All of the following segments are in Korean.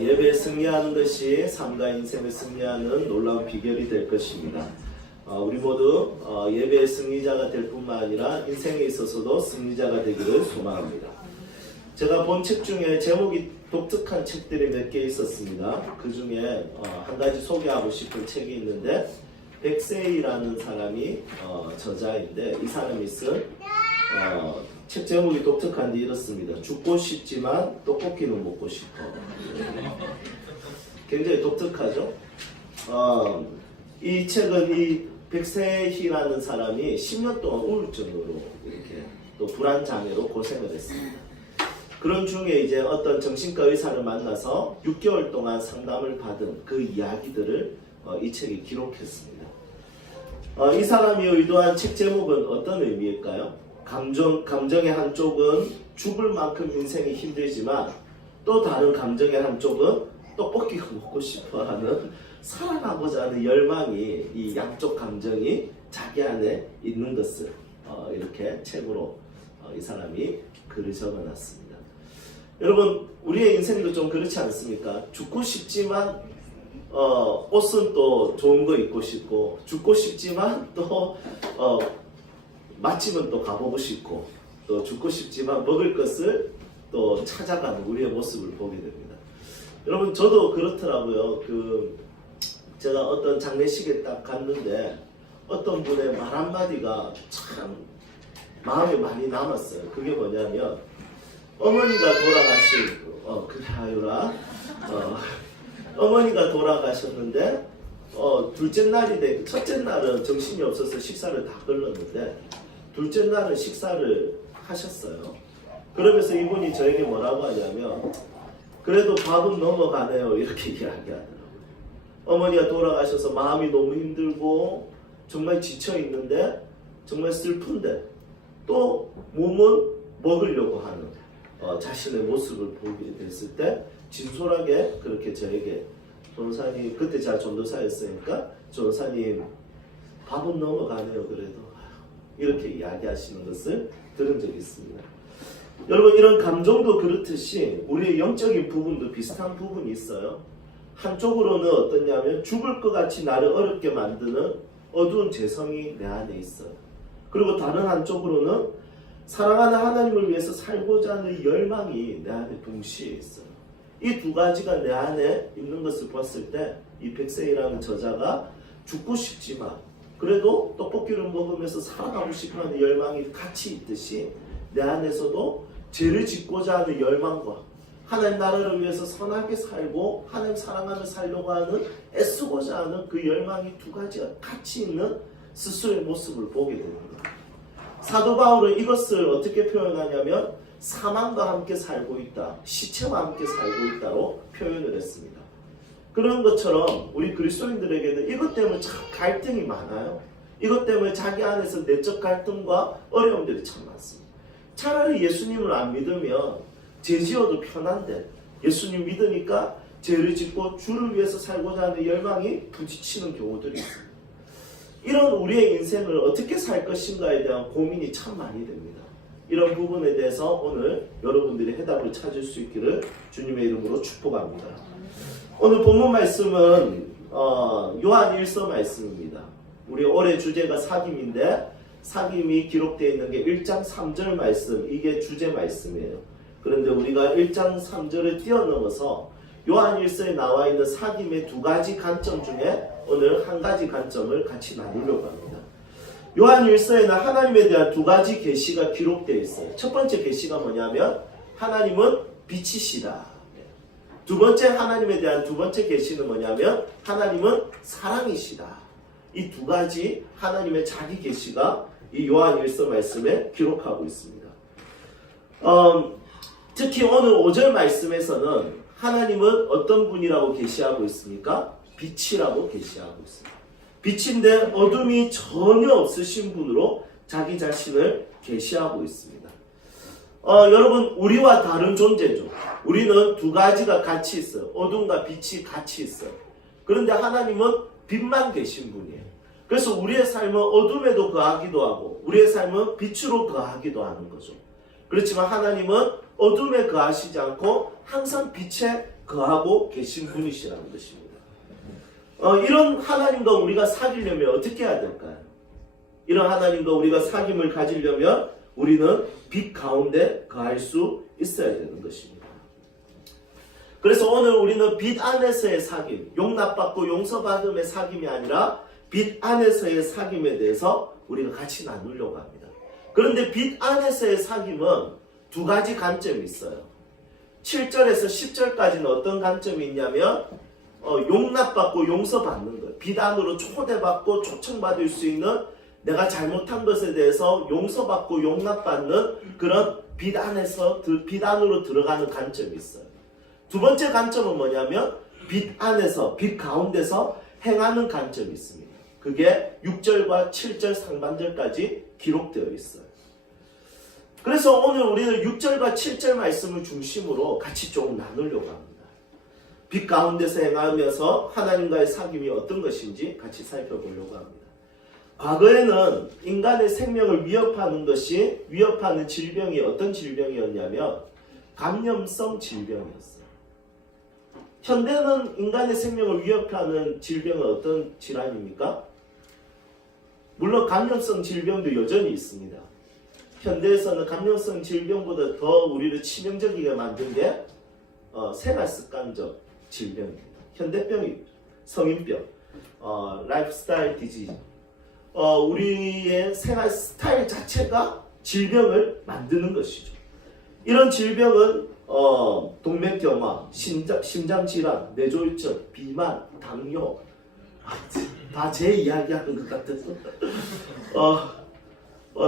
예배에 승리하는 것이 삶과 인생을 승리하는 놀라운 비결이 될 것입니다. 우리 모두 예배의 승리자가 될 뿐만 아니라 인생에 있어서도 승리자가 되기를 소망합니다. 제가 본 책 중에 제목이 독특한 책들이 몇 개 있었습니다. 그 중에 한 가지 소개하고 싶은 책이 있는데 백세이라는 사람이 저자인데 이 사람이 쓴 책 제목이 독특한데 이렇습니다. 죽고 싶지만 떡볶이는 먹고 싶어. 굉장히 독특하죠? 이 책은 이 백세희라는 사람이 10년 동안 우울증으로 이렇게 또 불안장애로 고생을 했습니다. 그런 중에 이제 어떤 정신과 의사를 만나서 6개월 동안 상담을 받은 그 이야기들을 이 책에 기록했습니다. 이 사람이 의도한 책 제목은 어떤 의미일까요? 감정의 한쪽은 죽을 만큼 인생이 힘들지만 또 다른 감정의 한쪽은 떡볶이가 먹고 싶어하는 살아가고자 하는 열망이 이 양쪽 감정이 자기 안에 있는 것을 이렇게 책으로 이 사람이 글을 적어놨습니다. 여러분 우리의 인생도 좀 그렇지 않습니까? 죽고 싶지만 옷은 또 좋은 거 입고 싶고 죽고 싶지만 또 맛집은 또 가보고 싶고 또 죽고 싶지만 먹을 것을 또 찾아가는 우리의 모습을 보게 됩니다. 여러분 저도 그렇더라고요. 제가 어떤 장례식에 딱 갔는데 어떤 분의 말 한마디가 참 마음에 많이 남았어요. 그게 뭐냐면 어머니가 돌아가신 그래 하유라 어머니가 돌아가셨는데 둘째 날이 되고 첫째 날은 정신이 없어서 식사를 다 걸렀는데 둘째 날은 식사를 하셨어요. 그러면서 이분이 저에게 뭐라고 하냐면 그래도 밥은 넘어가네요 이렇게 이야기하더라고요. 어머니가 돌아가셔서 마음이 너무 힘들고 정말 지쳐있는데 정말 슬픈데 또 몸은 먹으려고 하는 자신의 모습을 보게 됐을 때 진솔하게 그렇게 저에게 전도사님 그때 제가 전도사였으니까 전도사님 밥은 넘어가네요 그래도 이렇게 이야기하시는 것을 들은 적이 있습니다. 여러분 이런 감정도 그렇듯이 우리의 영적인 부분도 비슷한 부분이 있어요. 한쪽으로는 어떠냐면 죽을 것 같이 나를 어렵게 만드는 어두운 죄성이 내 안에 있어요. 그리고 다른 한쪽으로는 사랑하는 하나님을 위해서 살고자 하는 열망이 내 안에 동시에 있어요. 이 두 가지가 내 안에 있는 것을 봤을 때 이 백세이라는 저자가 죽고 싶지만 그래도 떡볶이를 먹으면서 살아가고 싶어하는 열망이 같이 있듯이 내 안에서도 죄를 짓고자 하는 열망과 하나님 나라를 위해서 선하게 살고 하나님 사랑하며 살려고 하는 애쓰고자 하는 그 열망이 두 가지가 같이 있는 스스로의 모습을 보게 됩니다. 사도 바울은 이것을 어떻게 표현하냐면 사망과 함께 살고 있다, 시체와 함께 살고 있다로 표현을 했습니다. 그런 것처럼 우리 그리스도인들에게는 이것 때문에 참 갈등이 많아요. 이것 때문에 자기 안에서 내적 갈등과 어려움들이 참 많습니다. 차라리 예수님을 안 믿으면 죄 지어도 편한데 예수님 믿으니까 죄를 짓고 주를 위해서 살고자 하는 열망이 부딪히는 경우들이 있습니다. 이런 우리의 인생을 어떻게 살 것인가에 대한 고민이 참 많이 됩니다. 이런 부분에 대해서 오늘 여러분들이 해답을 찾을 수 있기를 주님의 이름으로 축복합니다. 오늘 본문 말씀은 요한 1서 말씀입니다. 우리 올해 주제가 사귐인데 사귐이 기록되어 있는 게 1장 3절 말씀, 이게 주제 말씀이에요. 그런데 우리가 1장 3절을 뛰어넘어서 요한 1서에 나와 있는 사귐의 두 가지 관점 중에 오늘 한 가지 관점을 같이 나누려고 합니다. 요한 1서에는 하나님에 대한 두 가지 계시가 기록되어 있어요. 첫 번째 계시가 뭐냐면 하나님은 빛이시다. 두 번째 하나님에 대한 두 번째 계시는 뭐냐면 하나님은 사랑이시다. 이 두 가지 하나님의 자기 계시가 이 요한 1서 말씀에 기록하고 있습니다. 특히 오늘 5절 말씀에서는 하나님은 어떤 분이라고 계시하고 있습니까? 빛이라고 계시하고 있습니다. 빛인데 어둠이 전혀 없으신 분으로 자기 자신을 계시하고 있습니다. 여러분 우리와 다른 존재죠. 우리는 두 가지가 같이 있어요. 어둠과 빛이 같이 있어요. 그런데 하나님은 빛만 계신 분이에요. 그래서 우리의 삶은 어둠에도 거하기도 하고 우리의 삶은 빛으로 거하기도 하는 거죠. 그렇지만 하나님은 어둠에 거하시지 않고 항상 빛에 거하고 계신 분이시라는 것입니다. 이런 하나님과 우리가 사귀려면 어떻게 해야 될까요? 이런 하나님과 우리가 사귐을 가지려면 우리는 빛 가운데 거할 수 있어야 되는 것입니다. 그래서 오늘 우리는 빛 안에서의 사귐, 용납받고 용서받음의 사귐이 아니라 빛 안에서의 사귐에 대해서 우리가 같이 나누려고 합니다. 그런데 빛 안에서의 사귐은 두 가지 관점이 있어요. 7절에서 10절까지는 어떤 관점이 있냐면 용납받고 용서받는 거예요. 빛 안으로 초대받고 초청받을 수 있는 내가 잘못한 것에 대해서 용서받고 용납받는 그런 빛 안으로 들어가는 관점이 있어요. 두 번째 관점은 뭐냐면 빛 안에서, 빛 가운데서 행하는 관점이 있습니다. 그게 6절과 7절 상반절까지 기록되어 있어요. 그래서 오늘 우리는 6절과 7절 말씀을 중심으로 같이 조금 나누려고 합니다. 빛 가운데서 행하면서 하나님과의 사귐이 어떤 것인지 같이 살펴보려고 합니다. 과거에는 인간의 생명을 위협하는 질병이 어떤 질병이었냐면 감염성 질병이었어요. 현대는 인간의 생명을 위협하는 질병은 어떤 질환입니까? 물론 감염성 질병도 여전히 있습니다. 현대에서는 감염성 질병보다 더 우리를 치명적이게 만든 게 생활습관적 질병입니다. 현대병이 성인병, 라이프스타일 디지즈. 우리의 생활 스타일 자체가 질병을 만드는 것이죠. 이런 질병은 동맥경화, 심장질환, 뇌졸중, 비만, 당뇨 다 제 이야기하는 것 같아서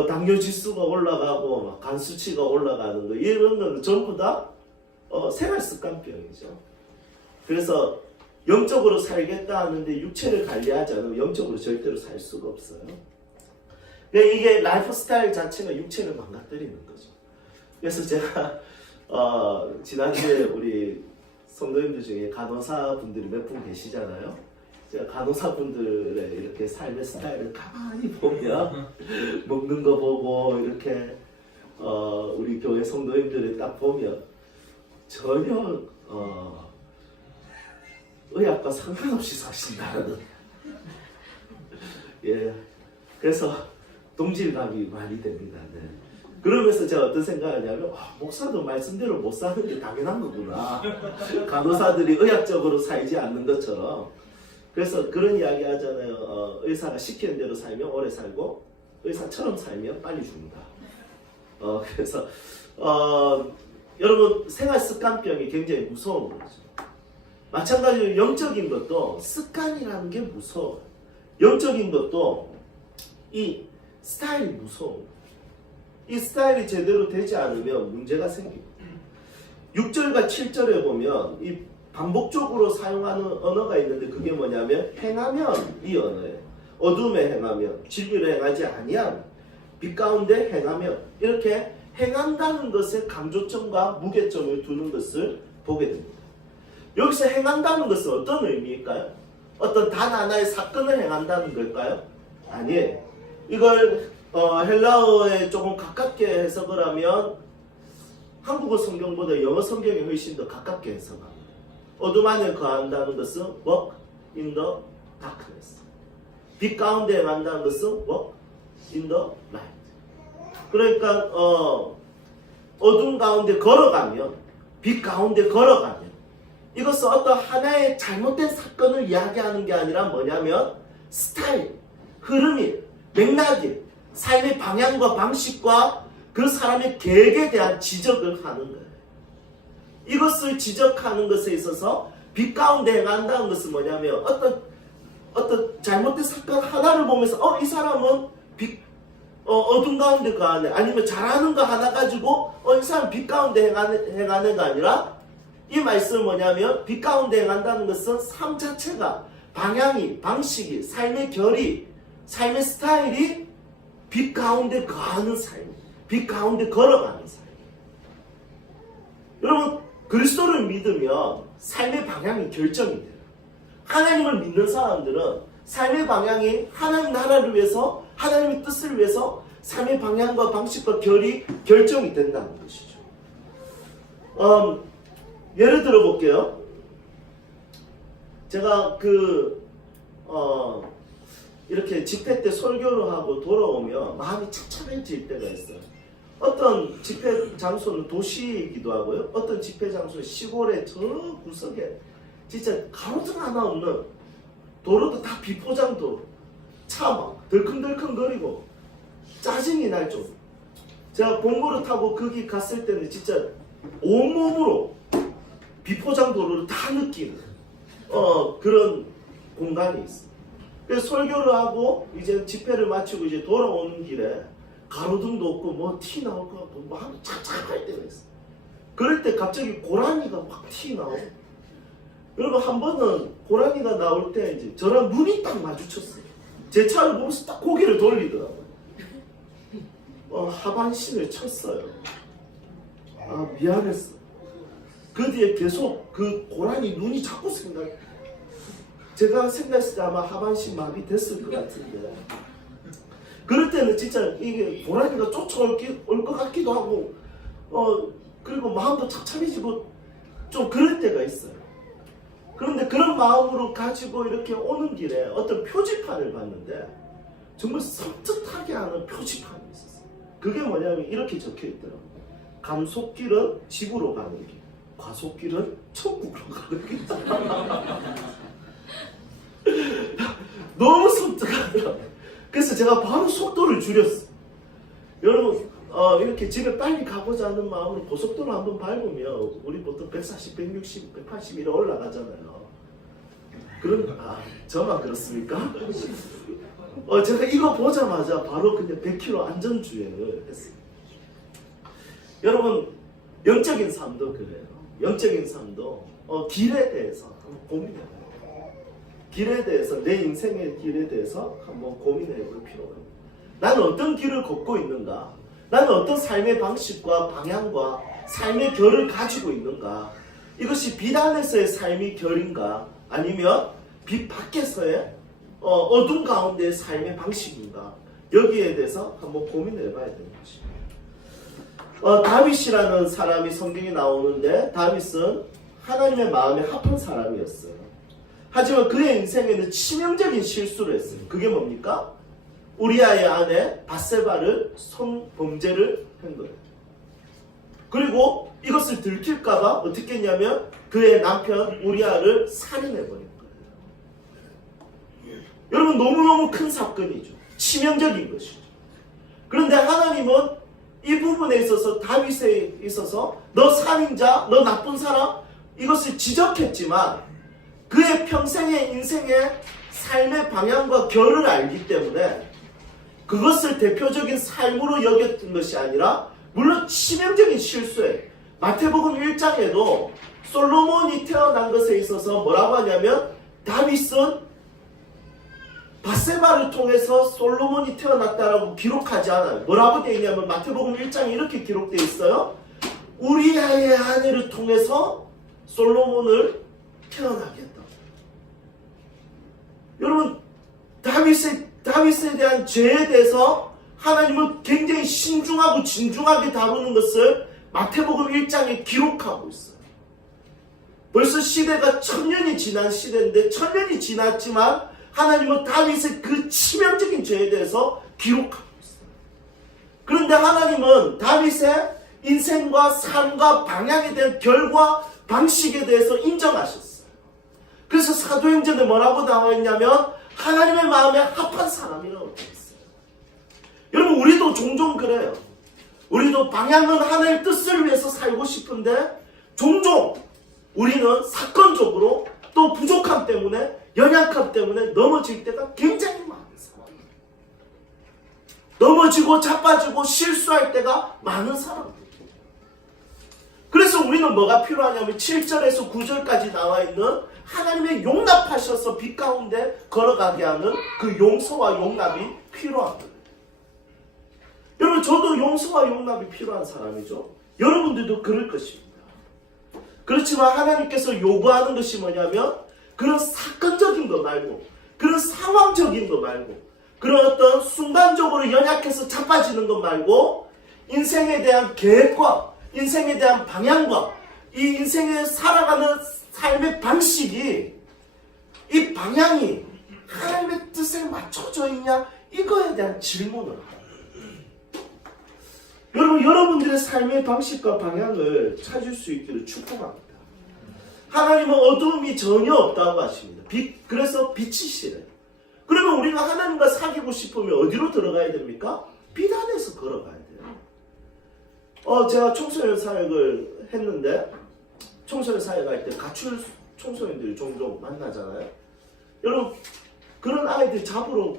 당뇨 지수가 올라가고 간 수치가 올라가는 거 이런 건 전부 다 생활습관병이죠. 그래서 영적으로 살겠다 하는데 육체를 관리하지 않으면 영적으로 절대로 살 수가 없어요. 그러니까 이게 라이프 스타일 자체가 육체를 망가뜨리는 거죠. 그래서 제가 지난주에 우리 성도님들 중에 간호사분들이 몇 분 계시잖아요. 제가 간호사분들의 이렇게 삶의 스타일을 가만히 보면 먹는 거 보고 이렇게 우리 교회 성도님들을 딱 보면 전혀 의학과 상관없이 사신다는 예, 그래서 동질감이 많이 됩니다. 네. 그러면서 제가 어떤 생각하냐면 목사도 말씀대로 못 사는 게 당연한 거구나. 간호사들이 의학적으로 살지 않는 것처럼. 그래서 그런 이야기 하잖아요. 의사가 시키는 대로 살면 오래 살고 의사처럼 살면 빨리 죽는다. 그래서 여러분 생활습관병이 굉장히 무서운 거죠. 마찬가지로 영적인 것도 습관이라는 게 무서워요. 영적인 것도 이 스타일이 무서워요. 이 스타일이 제대로 되지 않으면 문제가 생깁니다. 6절과 7절에 보면 이 반복적으로 사용하는 언어가 있는데 그게 뭐냐면 행하면 이 언어예요. 어둠에 행하면, 진리를 행하지 아니하면, 빛 가운데 행하면 이렇게 행한다는 것에 강조점과 무게점을 두는 것을 보게 됩니다. 여기서 행한다는 것은 어떤 의미일까요? 어떤 단 하나의 사건을 행한다는 걸까요? 아니에요. 이걸 헬라어에 조금 가깝게 해석을 하면 한국어 성경보다 영어 성경이 훨씬 더 가깝게 해석합니다. 어둠 안에 거한다는 것은 walk in the darkness. 빛 가운데 행한다는 것은 walk in the light. 그러니까 어둠 가운데 걸어가면, 빛 가운데 걸어가면 이것은 어떤 하나의 잘못된 사건을 이야기하는 게 아니라 뭐냐면 스타일, 흐름이, 맥락이, 삶의 방향과 방식과 그 사람의 계획에 대한 지적을 하는 거예요. 이것을 지적하는 것에 있어서 빛 가운데 행한다는 것은 뭐냐면 어떤 잘못된 사건 하나를 보면서 이 사람은 어둠 가운데 가네, 아니면 잘하는 거 하나 가지고 이 사람 빛 가운데 행하는 거 아니라 이 말씀은 뭐냐면 빛 가운데 행한다는 것은 삶 자체가 방향이, 방식이, 삶의 결이, 삶의 스타일이 빛 가운데 거하는 삶, 빛 가운데 걸어가는 삶. 여러분 그리스도를 믿으면 삶의 방향이 결정이 돼요. 하나님을 믿는 사람들은 삶의 방향이 하나님 나라를 위해서, 하나님의 뜻을 위해서 삶의 방향과 방식과 결이 결정이 된다는 것이죠. 예를 들어 볼게요. 제가 이렇게 집회 때 설교를 하고 돌아오면 마음이 착잡해질 때가 있어요. 어떤 집회 장소는 도시이기도 하고요. 어떤 집회 장소는 시골의 저 구석에 진짜 가로등 하나 없는 도로도 다 비포장도로 차 막 덜컹덜컹거리고 짜증이 날 정도. 제가 봉고를 타고 거기 갔을 때는 진짜 온몸으로 비포장도로를 다 느끼는 그런 공간이 있어요. 그래서 설교를 하고 이제 집회를 마치고 이제 돌아오는 길에 가로등도 없고 뭐 티 나올 것 같고 마음이 착착할 때가 있어요. 그럴 때 갑자기 고라니가 막 티 나오고, 여러분 한 번은 고라니가 나올 때 이제 저랑 눈이 딱 마주쳤어요. 제 차를 보면서 딱 고개를 돌리더라고요. 하반신을 쳤어요. 미안했어. 그 뒤에 계속 그 고라니 눈이 자꾸 제가 생각했을 때 아마 하반신 마비 됐을 것 같은데, 그럴 때는 진짜 이게 고라니가 쫓아올 것 같기도 하고, 그리고 마음도 착잡해지고 좀 그럴 때가 있어요. 그런데 그런 마음으로 가지고 이렇게 오는 길에 어떤 표지판을 봤는데 정말 섬뜩하게 하는 표지판이 있었어요. 그게 뭐냐면 이렇게 적혀 있더라고요. 감속길은 집으로 가는 길, 과속길은 천국으로 가는 길. 너무 섬뜩하더라고요. 그래서 제가 바로 속도를 줄였어요. 여러분 이렇게 집에 빨리 가고자 하는 마음으로 고속도로 한번 밟으면 우리 보통 140, 160, 180 이렇게 올라가잖아요. 그럼 저만 그렇습니까? 제가 이거 보자마자 바로 그냥 100km 안전주행을 했어요. 여러분 영적인 삶도 그래요. 영적인 삶도 길에 대해서 한번 고민해봐요. 길에 대해서, 내 인생의 길에 대해서 한번 고민해 볼 필요가 있습니다. 나는 어떤 길을 걷고 있는가? 나는 어떤 삶의 방식과 방향과 삶의 결을 가지고 있는가? 이것이 빛 안에서의 삶의 결인가? 아니면 빛 밖에서의 어둠 가운데의 삶의 방식인가? 여기에 대해서 한번 고민해 봐야 되는 것입니다. 다윗이라는 사람이 성경에 나오는데, 다윗은 하나님의 마음에 합한 사람이었어요. 하지만 그의 인생에는 치명적인 실수를 했어요. 그게 뭡니까? 우리아의 아내 바세바를 성범죄를 한 거예요. 그리고 이것을 들킬까봐 어떻게 했냐면 그의 남편 우리아를 살인해버린 거예요. 여러분 너무너무 큰 사건이죠. 치명적인 것이죠. 그런데 하나님은 이 부분에 있어서 다윗에 있어서 너 살인자, 너 나쁜 사람, 이것을 지적했지만 그의 평생의 인생의 삶의 방향과 결을 알기 때문에 그것을 대표적인 삶으로 여겼던 것이 아니라, 물론 치명적인 실수예요. 마태복음 1장에도 솔로몬이 태어난 것에 있어서 뭐라고 하냐면, 다윗은 바세바를 통해서 솔로몬이 태어났다라고 기록하지 않아요. 뭐라고 되어 있냐면 마태복음 1장에 이렇게 기록되어 있어요. 우리아의 아내를 통해서 솔로몬을 태어나게 했다. 여러분 다윗에 대한 죄에 대해서 하나님은 굉장히 신중하고 진중하게 다루는 것을 마태복음 1장에 기록하고 있어요. 벌써 시대가 1000년이 지난 시대인데, 1000년이 지났지만 하나님은 다윗의 그 치명적인 죄에 대해서 기록하고 있어요. 그런데 하나님은 다윗의 인생과 삶과 방향에 대한 결과 방식에 대해서 인정하셨어요. 그래서 사도행전에 뭐라고 나와 있냐면 하나님의 마음에 합한 사람이라고 되어 있어요. 여러분 우리도 종종 그래요. 우리도 방향은 하나님의 뜻을 위해서 살고 싶은데 종종 우리는 사건적으로 또 부족함 때문에, 연약함 때문에 넘어질 때가 굉장히 많은 사람이에요. 넘어지고 자빠지고 실수할 때가 많은 사람들이에요. 그래서 우리는 뭐가 필요하냐면 7절에서 9절까지 나와 있는 하나님의 용납하셔서 빛 가운데 걸어가게 하는 그 용서와 용납이 필요한 거예요. 여러분 저도 용서와 용납이 필요한 사람이죠. 여러분들도 그럴 것입니다. 그렇지만 하나님께서 요구하는 것이 뭐냐면 그런 사건적인 거 말고, 그런 상황적인 거 말고, 그런 어떤 순간적으로 연약해서 자빠지는 것 말고 인생에 대한 계획과 인생에 대한 방향과 이 인생에 살아가는 삶의 방식이 이 방향이 하나님의 뜻에 맞춰져 있냐 이거에 대한 질문을 하라. 여러분 여러분들의 삶의 방식과 방향을 찾을 수 있기를 축복합니다. 하나님은 어두움이 전혀 없다고 하십니다. 그래서 빛이시래요. 그러면 우리가 하나님과 사귀고 싶으면 어디로 들어가야 됩니까? 빛 안에서 걸어가야 돼요. 제가 청소년 사역을 했는데 청소년 사역할 때 가출 청소년들이 종종 만나잖아요. 여러분 그런 아이들 잡으러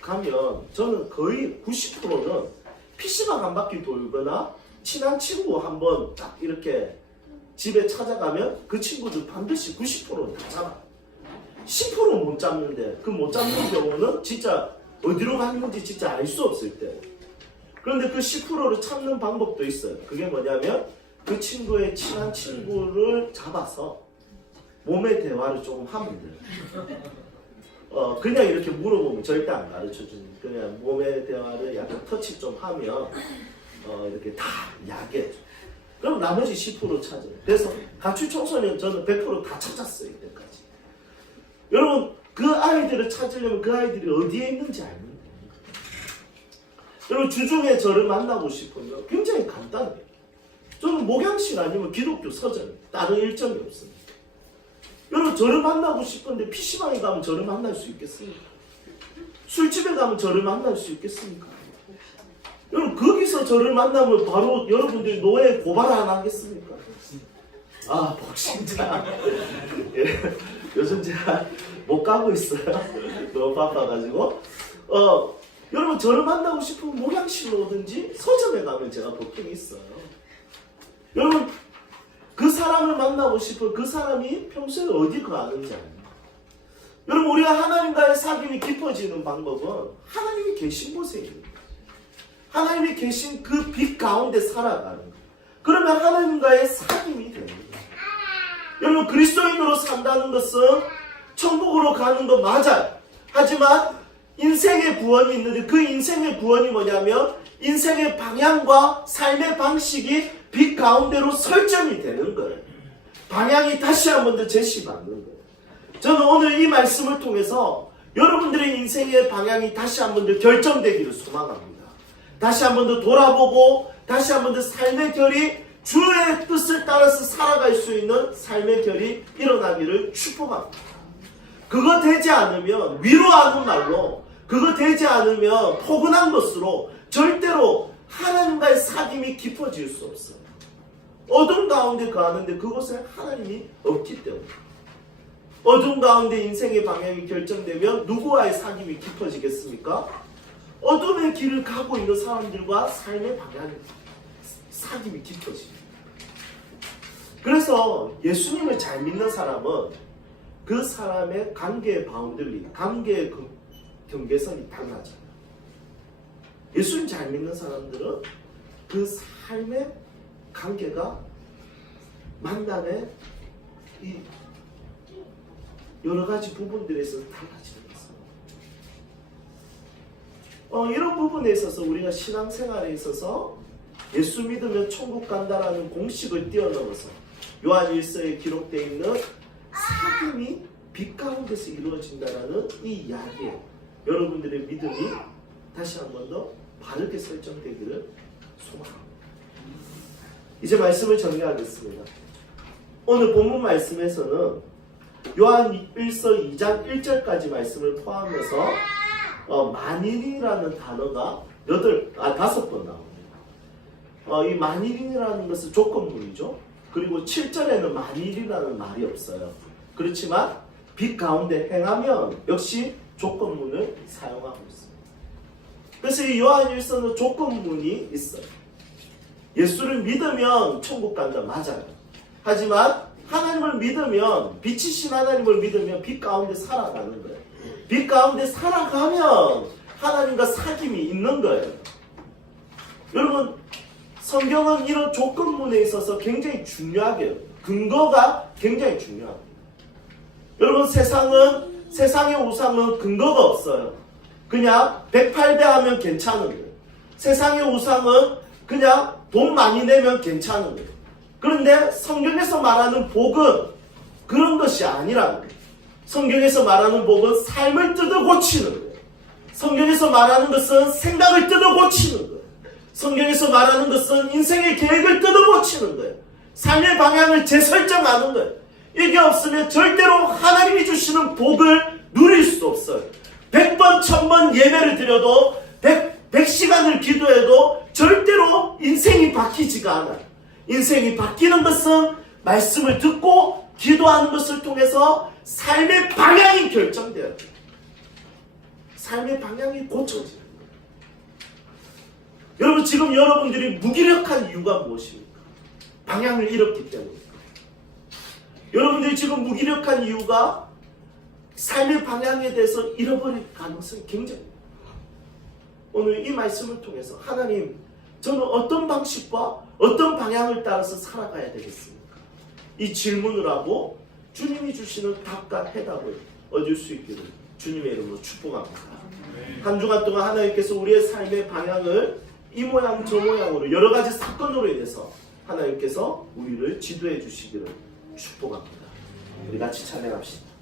가면 저는 거의 90%는 PC방 한 바퀴 돌거나 친한 친구 한번 딱 이렇게 집에 찾아가면 그 친구들 반드시 90%는 다 잡아요. 10%는 못 잡는데 그 못 잡는 경우는 진짜 어디로 갔는지 진짜 알 수 없을 때. 그런데 그 10%를 찾는 방법도 있어요. 그게 뭐냐면 그 친구의 친한 친구를 잡아서 몸의 대화를 조금 하면 돼요. 그냥 이렇게 물어보면 절대 안 가르쳐주니까 그냥 몸의 대화를 약간 터치 좀 하면 이렇게 다 이야기해줘. 그럼 나머지 10% 찾아요. 그래서 가출 청소년 저는 100% 다 찾았어요. 이때까지. 여러분 그 아이들을 찾으려면 그 아이들이 어디에 있는지 알면 돼요. 여러분 주중에 저를 만나고 싶으면 굉장히 간단해요. 저는 목양실 아니면 기독교 서점 다른 일정이 없습니다. 여러분 저를 만나고 싶은데 PC방에 가면 저를 만날 수 있겠습니까? 술집에 가면 저를 만날 수 있겠습니까? 여러분 거기서 저를 만나면 바로 여러분들이 노예 고발 안 하겠습니까? 복싱장 예, 요즘 제가 못 가고 있어요. 너무 바빠가지고 여러분 저를 만나고 싶으면 목양실로 오든지 서점에 가면 제가 보통 있어요. 여러분 그 사람을 만나고 싶어 그 사람이 평소에 어디 가는지 알아요. 여러분 우리가 하나님과의 사귐이 깊어지는 방법은 하나님이 계신 곳에 있는 거예요. 하나님이 계신 그 빛 가운데 살아가는 거예요. 그러면 하나님과의 사귐이 되는 거예요. 여러분 그리스도인으로 산다는 것은 천국으로 가는 거 맞아요. 하지만 인생의 구원이 있는데 그 인생의 구원이 뭐냐면 인생의 방향과 삶의 방식이 빛 가운데로 설정이 되는 거예요. 방향이 다시 한 번 더 제시받는 거예요. 저는 오늘 이 말씀을 통해서 여러분들의 인생의 방향이 다시 한 번 더 결정되기를 소망합니다. 다시 한 번 더 돌아보고 다시 한 번 더 삶의 결이 주의 뜻을 따라서 살아갈 수 있는 삶의 결이 일어나기를 축복합니다. 그거 되지 않으면 위로하는 말로 그거 되지 않으면 포근한 것으로 절대로 하나님과의 사귐이 깊어질 수 없어요. 어둠 가운데 가는데 그곳에 하나님이 없기 때문에 어둠 가운데 인생의 방향이 결정되면 누구와의 사귐이 깊어지겠습니까? 어둠의 길을 가고 있는 사람들과 삶의 방향이 사귐이 깊어집니다. 그래서 예수님을 잘 믿는 사람은 그 사람의 관계의 바운더리, 관계의 경계선이 달라져요. 예수님 잘 믿는 사람들은 그 삶의 관계가 만남의 이 여러 가지 부분들에서 달라지는 거예요. 이런 부분에 있어서 우리가 신앙생활에 있어서 예수 믿으면 천국 간다라는 공식을 뛰어넘어서 요한 1서에 기록되어 있는 사귐이 빛 가운데서 이루어진다라는 이 이야기에 여러분들의 믿음이 다시 한 번 더 바르게 설정되기를 소망합니다. 이제 말씀을 정리하겠습니다. 오늘 본문 말씀에서는 요한 1서 2장 1절까지 말씀을 포함해서 만일이라는 단어가 5번 나옵니다. 이 만일이라는 것은 조건문이죠. 그리고 7절에는 만일이라는 말이 없어요. 그렇지만 빛 가운데 행하면 역시 조건문을 사용하고 있습니다. 그래서 이 요한 1서는 조건문이 있어요. 예수를 믿으면 천국 간다 맞아요. 하지만 하나님을 믿으면 빛이신 하나님을 믿으면 빛 가운데 살아가는 거예요. 빛 가운데 살아가면 하나님과 사귐이 있는 거예요. 여러분 성경은 이런 조건문에 있어서 굉장히 중요하게 해요. 근거가 굉장히 중요합니다. 여러분 세상의 우상은 근거가 없어요. 그냥 108배 하면 괜찮은 거예요. 세상의 우상은 그냥 돈 많이 내면 괜찮은 거예요. 그런데 성경에서 말하는 복은 그런 것이 아니라는 거예요. 성경에서 말하는 복은 삶을 뜯어 고치는 거예요. 성경에서 말하는 것은 생각을 뜯어 고치는 거예요. 성경에서 말하는 것은 인생의 계획을 뜯어 고치는 거예요. 삶의 방향을 재설정하는 거예요. 이게 없으면 절대로 하나님이 주시는 복을 누릴 수 없어요. 100번, 1000번 예배를 드려도 100시간을 기도해도 절대로 인생이 바뀌지가 않아요. 인생이 바뀌는 것은 말씀을 듣고 기도하는 것을 통해서 삶의 방향이 결정돼요. 삶의 방향이 고쳐져요. 여러분, 지금 여러분들이 무기력한 이유가 무엇입니까? 방향을 잃었기 때문입니다. 여러분들이 지금 무기력한 이유가 삶의 방향에 대해서 잃어버릴 가능성이 굉장히 많아요. 오늘 이 말씀을 통해서 하나님, 저는 어떤 방식과 어떤 방향을 따라서 살아가야 되겠습니까? 이 질문을 하고 주님이 주시는 답과 해답을 얻을 수 있기를 주님의 이름으로 축복합니다. 한 주간 동안 하나님께서 우리의 삶의 방향을 이 모양 저 모양으로 여러 가지 사건으로 인해서 하나님께서 우리를 지도해 주시기를 축복합니다. 우리 같이 찬양합시다.